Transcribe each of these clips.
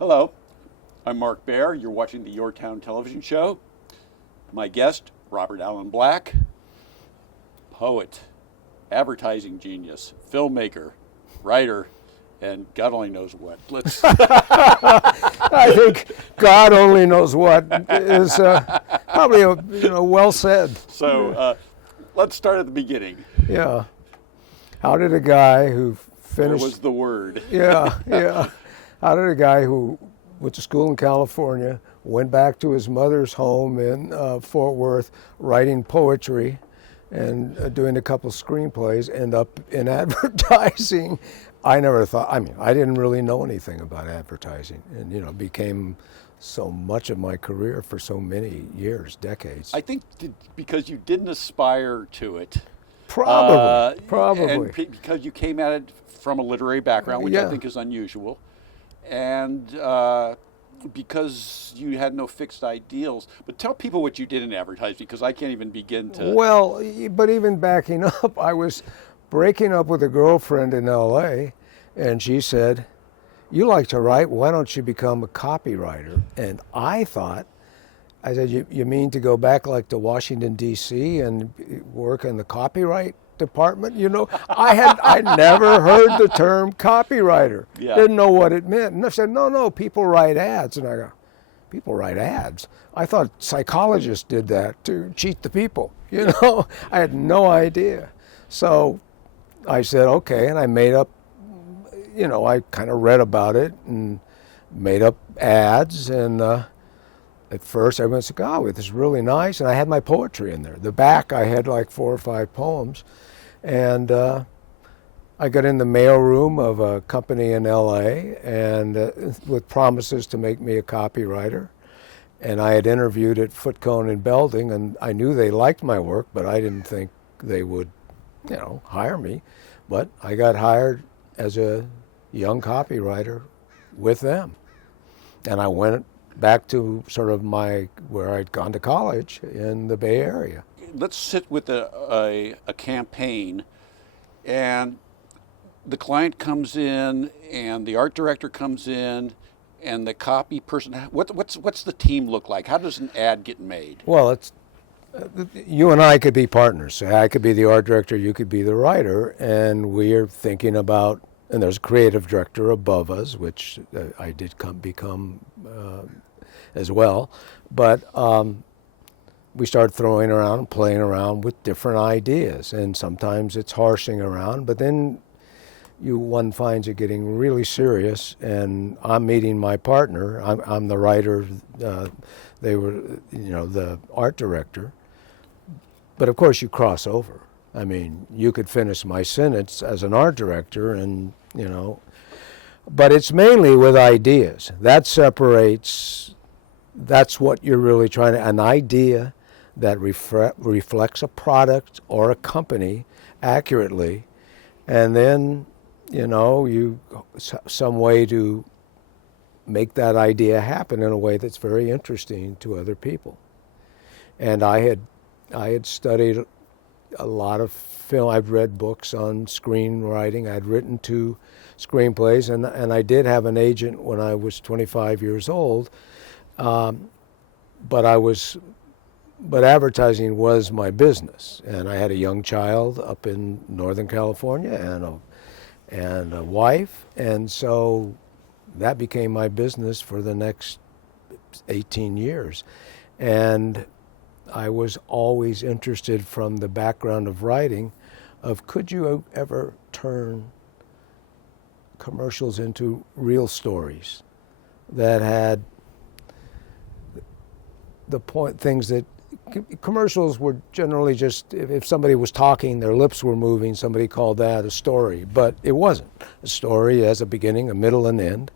Hello, I'm Mark Baer. You're watching the YourTown television show. My guest, Robert Allen Black, poet, advertising genius, filmmaker, writer, and God only knows what. Let's. I think God only knows what is probably well said. So let's start at the beginning. Yeah. How did a guy who There finished? was the word. Yeah. How did a guy who went to school in California, went back to his mother's home in Fort Worth, writing poetry and doing a couple screenplays, end up in advertising? I never thought. I mean, I didn't really know anything about advertising, and became so much of my career for so many years, decades. I think because you didn't aspire to it. Probably. And because you came at it from a literary background, which I think is unusual. And because you had no fixed ideals. But tell people what you did in advertising, because I can't even begin to. Well, but even backing up, I was breaking up with a girlfriend in L.A., and she said, "You like to write, why don't you become a copywriter?" And I said, you mean to go back like to Washington, D.C. and work in the copyright department? I never heard the term copywriter. Yeah. Didn't know what it meant. And I said, no, people write ads. And I go, people write ads? I thought psychologists did that to cheat the people. I had no idea. So I said, okay, and I made up, I kind of read about it and made up ads, and at first everyone said, "Oh, this is really nice," and I had my poetry in there. The back, I had like 4 or 5 poems, and I got in the mailroom of a company in L.A. and with promises to make me a copywriter. And I had interviewed at Foot Cone and Belding, and I knew they liked my work, but I didn't think they would, hire me. But I got hired as a young copywriter with them, and I went back to sort of where I'd gone to college in the Bay Area. Let's sit with a campaign, and the client comes in, and the art director comes in, and the copy person. What's the team look like? How does an ad get made? Well, it's you and I could be partners. So I could be the art director, you could be the writer, and we're thinking about. And there's a creative director above us, which I did become as well. But we start throwing around and playing around with different ideas. And sometimes it's horsing around, but then one finds it getting really serious. And I'm meeting my partner. I'm the writer. They were, the art director. But of course you cross over. I mean, you could finish my sentence as an art director and, but it's mainly with ideas. That separates, that's what you're really trying to, an idea that reflects a product or a company accurately, and then, some way to make that idea happen in a way that's very interesting to other people. And I had studied a lot of film. I've read books on screenwriting. I'd written 2 screenplays, and I did have an agent when I was 25 years old. But advertising was my business, and I had a young child up in Northern California and a wife, and so that became my business for the next 18 years. And I was always interested, from the background of writing, of could you ever turn commercials into real stories that had things that commercials were generally just, if somebody was talking, their lips were moving, somebody called that a story, but it wasn't. A story has a beginning, a middle, and end.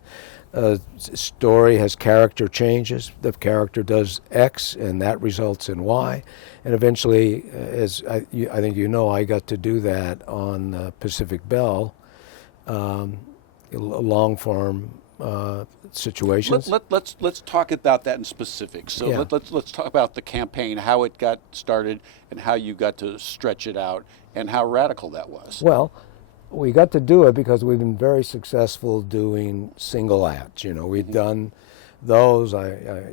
A story has character changes. The character does X, and that results in Y. And eventually, as I think I got to do that on Pacific Bell, long form situations. Let's talk about that in specifics. So Yeah. let's talk about the campaign, how it got started, and how you got to stretch it out, and how radical that was. Well, we got to do it because we've been very successful doing single acts. You know, we've done those. I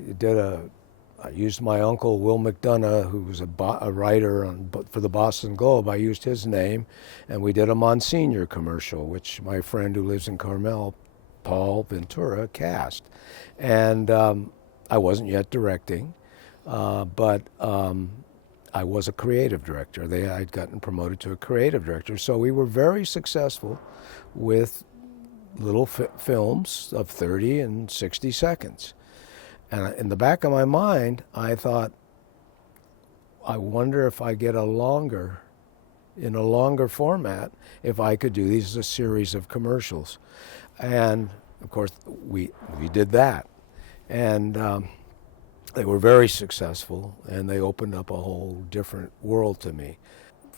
used my uncle, Will McDonough, who was a writer for the Boston Globe. I used his name, and we did a Monsignor commercial, which my friend who lives in Carmel, Paul Ventura, cast. And I wasn't yet directing, but I was a creative director. I'd gotten promoted to a creative director. So we were very successful with little films of 30 and 60 seconds. And in the back of my mind, I thought, I wonder if I get in a longer format, if I could do these as a series of commercials. And of course, we did that. And they were very successful, and they opened up a whole different world to me.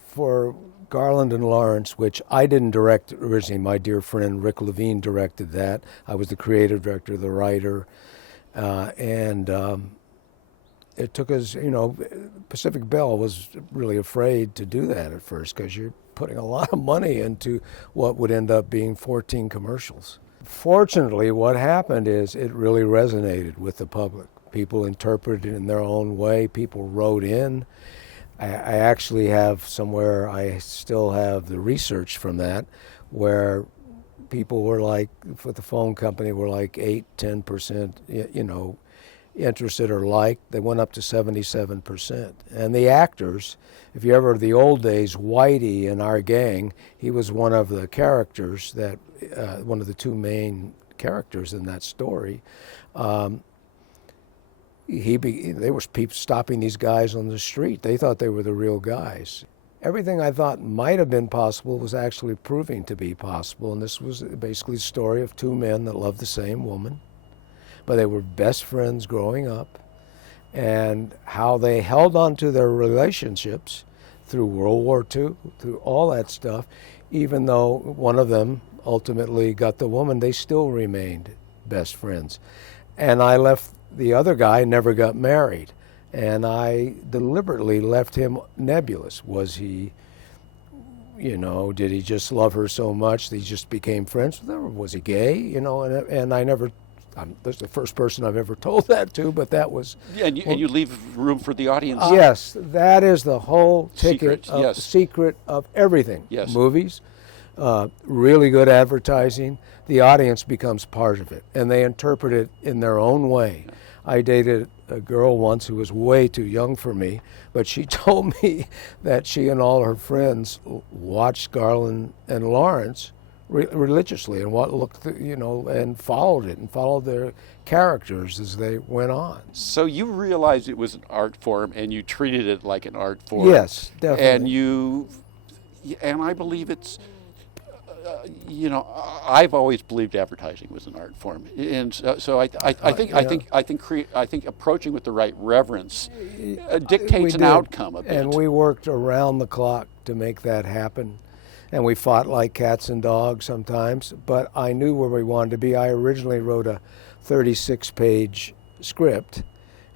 For Garland and Lawrence, which I didn't direct originally, my dear friend Rick Levine directed that. I was the creative director, the writer. And it took us, you know, Pacific Bell was really afraid to do that at first because you're putting a lot of money into what would end up being 14 commercials. Fortunately, what happened is it really resonated with the public. People interpreted it in their own way. People wrote in. I actually have somewhere, I still have the research from that, where people were like, with the phone company, were like 8-10%, you know, interested or liked. They went up to 77%. And the actors, if you ever, the old days, Whitey in Our Gang, he was one of the characters that, one of the two main characters in that story. They were people stopping these guys on the street. They thought they were the real guys. Everything I thought might have been possible was actually proving to be possible, and this was basically the story of two men that loved the same woman, but they were best friends growing up, and how they held on to their relationships through World War II, through all that stuff. Even though one of them ultimately got the woman, they still remained best friends. And I left the other guy, never got married. And I deliberately left him nebulous. Was he, you know, did he just love her so much that he just became friends with her? Or was he gay? You know, and I never, that's the first person I've ever told that to, but that was... Yeah, and you leave room for the audience. Yes, that is the whole Secret of everything. Yes. Movies, really good advertising, the audience becomes part of it, and they interpret it in their own way. I dated a girl once who was way too young for me, but she told me that she and all her friends watched Garland and Lawrence religiously and and followed it and followed their characters as they went on. So you realized it was an art form and you treated it like an art form. Yes, definitely. And I believe it's, I've always believed advertising was an art form, and so I think approaching with the right reverence dictates an outcome a bit. And we worked around the clock to make that happen, and we fought like cats and dogs sometimes. But I knew where we wanted to be. I originally wrote a 36-page script,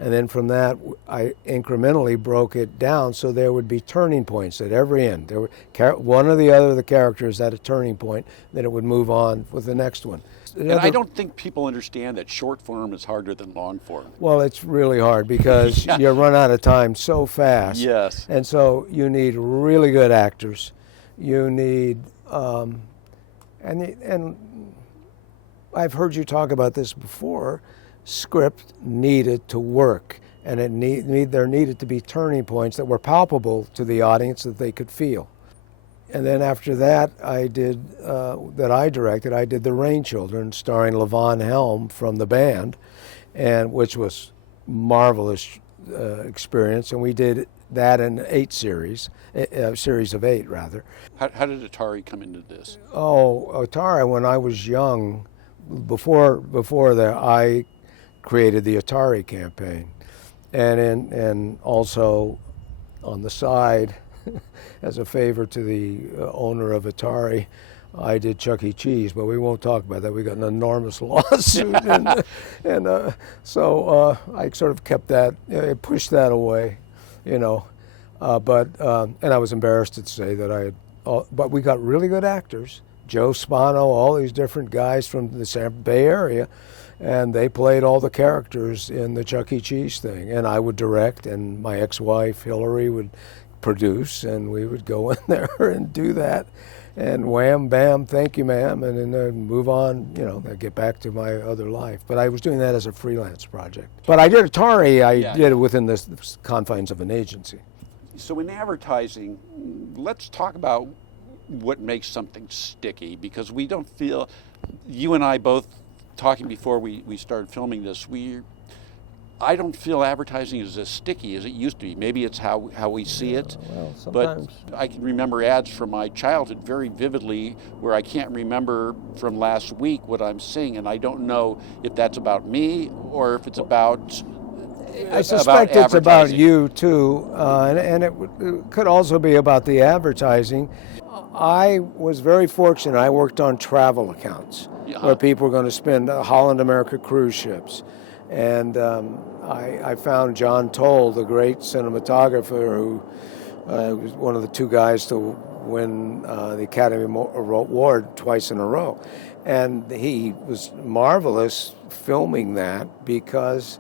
and then from that, I incrementally broke it down so there would be turning points at every end. There were one or the other of the characters at a turning point, then it would move on with the next one. And I don't think people understand that short form is harder than long form. Well, it's really hard because you run out of time so fast. Yes. And so you need really good actors. You need, and I've heard you talk about this before, script needed to work, and there needed to be turning points that were palpable to the audience that they could feel. And then after that, I did The Rain Children, starring Levon Helm from the band, and which was marvelous experience. And we did that in a series of 8 rather. How did Atari come into this? Oh, Atari, when I was young, before that, I created the Atari campaign, and also on the side, as a favor to the owner of Atari, I did Chuck E. Cheese, but we won't talk about that. We got an enormous lawsuit, and so I sort of kept that, pushed that away, but I was embarrassed to say that I had but we got really good actors. Joe Spano, all these different guys from the Bay Area, and they played all the characters in the Chuck E. Cheese thing. And I would direct, and my ex-wife Hillary would produce, and we would go in there and do that. And wham, bam, thank you, ma'am, and then move on, get back to my other life. But I was doing that as a freelance project. But I did Atari, did it within the confines of an agency. So in advertising, let's talk about what makes something sticky, because we don't feel, you and I both talking before we started filming this, I don't feel advertising is as sticky as it used to be. Maybe it's how we see it. Well, sometimes. But I can remember ads from my childhood very vividly where I can't remember from last week what I'm seeing, and I don't know if that's about me or if it's about I suspect it's about you too, and it could also be about the advertising. I was very fortunate. I worked on travel accounts where people were going to spend Holland America cruise ships. And I found John Toll, the great cinematographer, who was one of the two guys to win the Academy Award twice in a row. And he was marvelous filming that because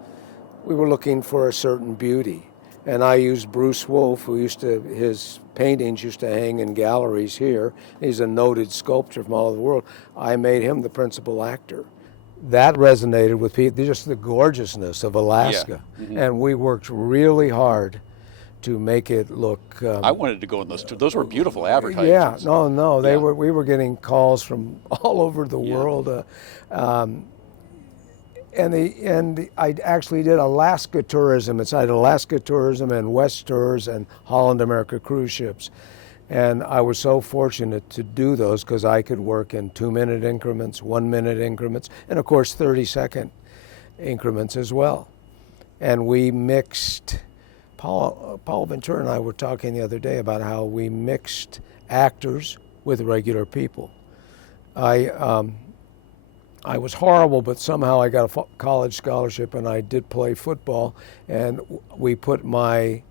we were looking for a certain beauty. And I used Bruce Wolfe, his paintings used to hang in galleries here. He's a noted sculptor from all over the world. I made him the principal actor. That resonated with people, just the gorgeousness of Alaska. Yeah. Mm-hmm. And we worked really hard to make it look... I wanted to go in those too. Those were beautiful advertisements. Yeah, no, we were getting calls from all over the world. And I actually did Alaska tourism. It's like Alaska tourism and West Tours and Holland America cruise ships. And I was so fortunate to do those because I could work in 2-minute increments, 1-minute increments, and of course 30-second increments as well. And we mixed, Paul Ventura and I were talking the other day about how we mixed actors with regular people. I was horrible, but somehow I got a college scholarship and I did play football, and we put my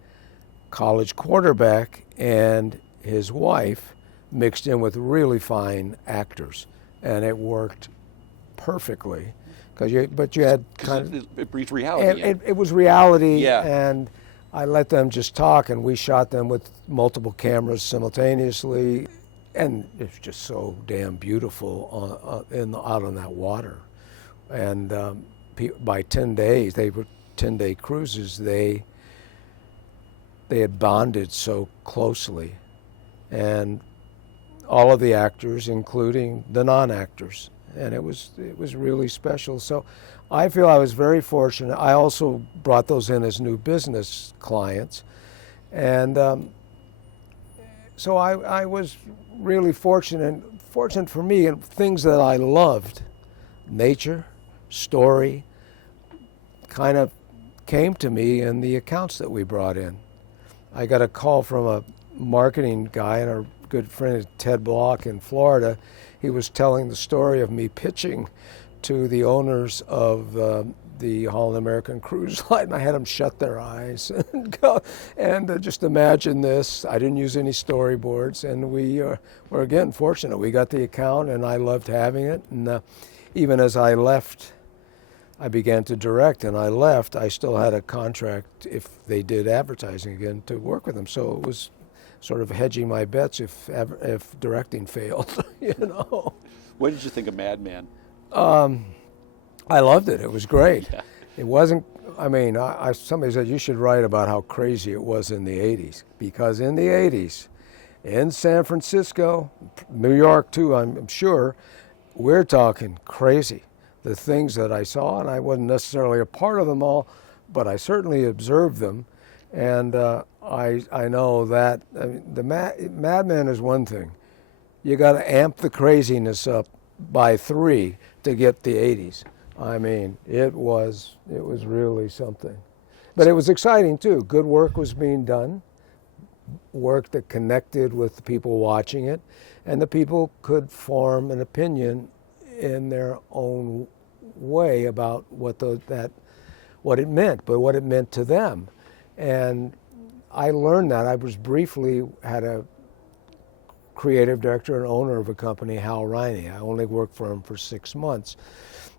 college quarterback and his wife mixed in with really fine actors, and it worked perfectly. But you had kind of it breathed reality. It was reality, yeah. And I let them just talk, and we shot them with multiple cameras simultaneously, and it's just so damn beautiful out on that water. And by 10 days, they were 10-day cruises. They had bonded so closely. And all of the actors, including the non-actors, and it was really special. So I feel I was very fortunate. I also brought those in as new business clients, and so I was really fortunate for me, and things that I loved, nature, story, kind of came to me in the accounts that we brought in. I got a call from a marketing guy and our good friend Ted Block in Florida. He was telling the story of me pitching to the owners of the Holland American Cruise Line, and I had them shut their eyes and go and just imagine this. I didn't use any storyboards, and we were again fortunate. We got the account, and I loved having it. And even as I left, I began to direct, and I left. I still had a contract if they did advertising again to work with them. So it was sort of hedging my bets if directing failed, What did you think of Mad Men? I loved it. It was great. Yeah. It wasn't, somebody said you should write about how crazy it was in the 80s, because in the 80s, in San Francisco, New York too, I'm sure, we're talking crazy. The things that I saw, and I wasn't necessarily a part of them all, but I certainly observed them. And I know that the Mad Men is one thing. You got to amp the craziness up by 3 to get the 80s. I mean, it was really something. But it was exciting too. Good work was being done, work that connected with the people watching it, and the people could form an opinion in their own way about what it meant, but what it meant to them. And I learned that. I was briefly had a creative director and owner of a company, Hal Riney. I only worked for him for 6 months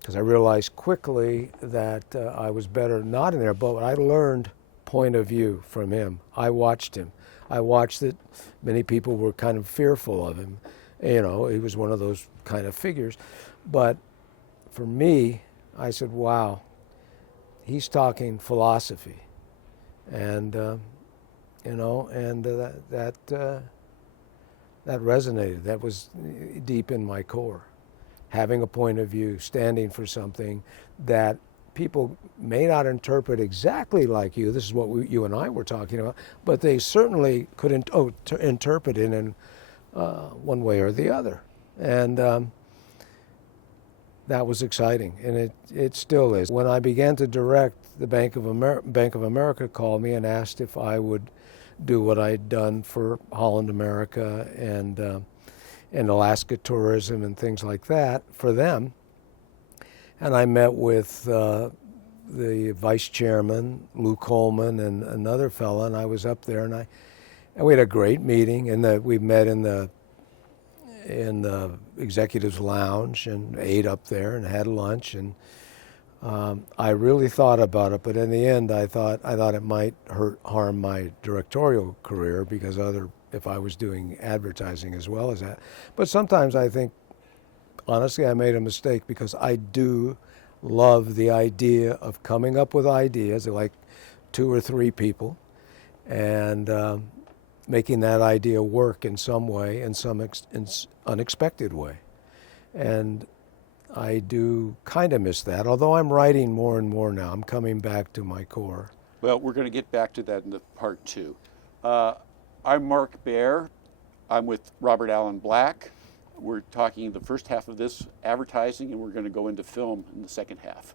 because I realized quickly that I was better not in there, but I learned point of view from him. I watched him. I watched that many people were kind of fearful of him. You know, he was one of those kind of figures. But for me, I said, wow, he's talking philosophy. And, you know, and that resonated. That was deep in my core. Having a point of view, standing for something that people may not interpret exactly like you. This is what you and I were talking about, but they certainly could interpret it in one way or the other. And that was exciting, and it still is. When I began to direct, the Bank of America called me and asked if I would do what I'd done for Holland America and Alaska Tourism and things like that for them. And I met with the vice chairman, Lou Coleman, and another fella, and I was up there, and we had a great meeting, and we met in the executives lounge and ate up there and had lunch, and I really thought about it, but in the end I thought it might harm my directorial career because if I was doing advertising as well as that. But sometimes I think, honestly, I made a mistake because I do love the idea of coming up with ideas, like 2 or 3 people, and making that idea work in some way, in some unexpected way. And I do kind of miss that, although I'm writing more and more now. I'm coming back to my core. Well, we're going to get back to that in the part 2. I'm Mark Baer. I'm with Robert Allen Black. We're talking the first half of this advertising, and we're going to go into film in the second half.